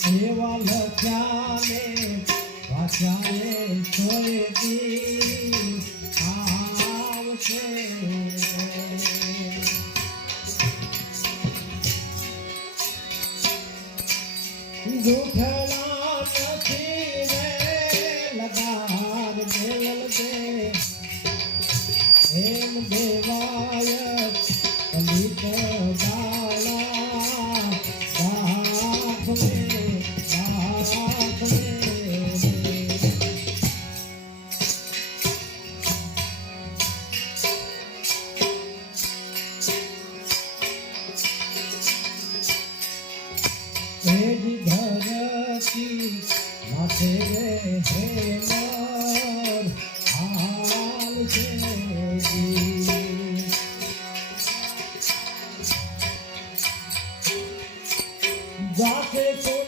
સેવા લખ્યાને વાચાને છોડી આવશે દુઃખ ধরাছি মাঝে হে মর আল যাকে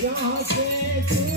Yeah,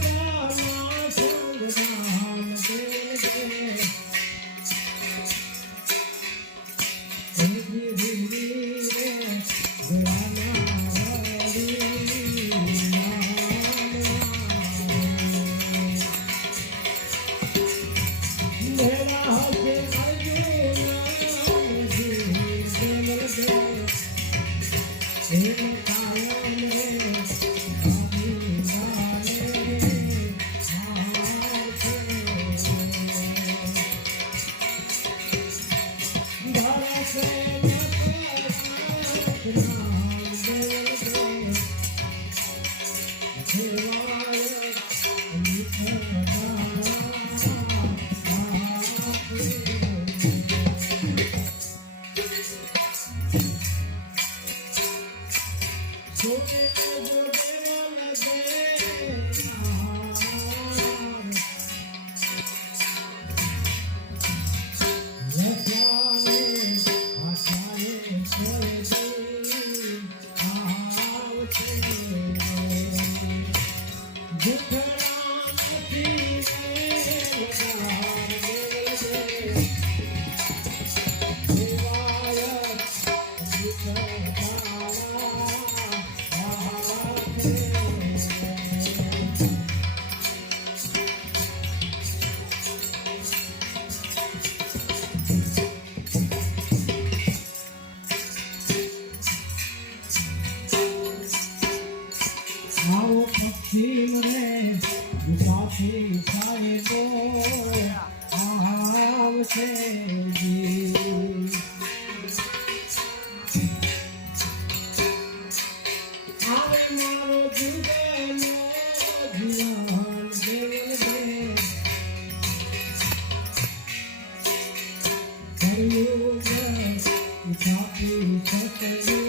Look at the world I've been. આવો પશ્ચિમ રે સાથે સાહેબો આવશે આવે મારો જુદેલો જીવન દેવ કર્યું સાથે સતરે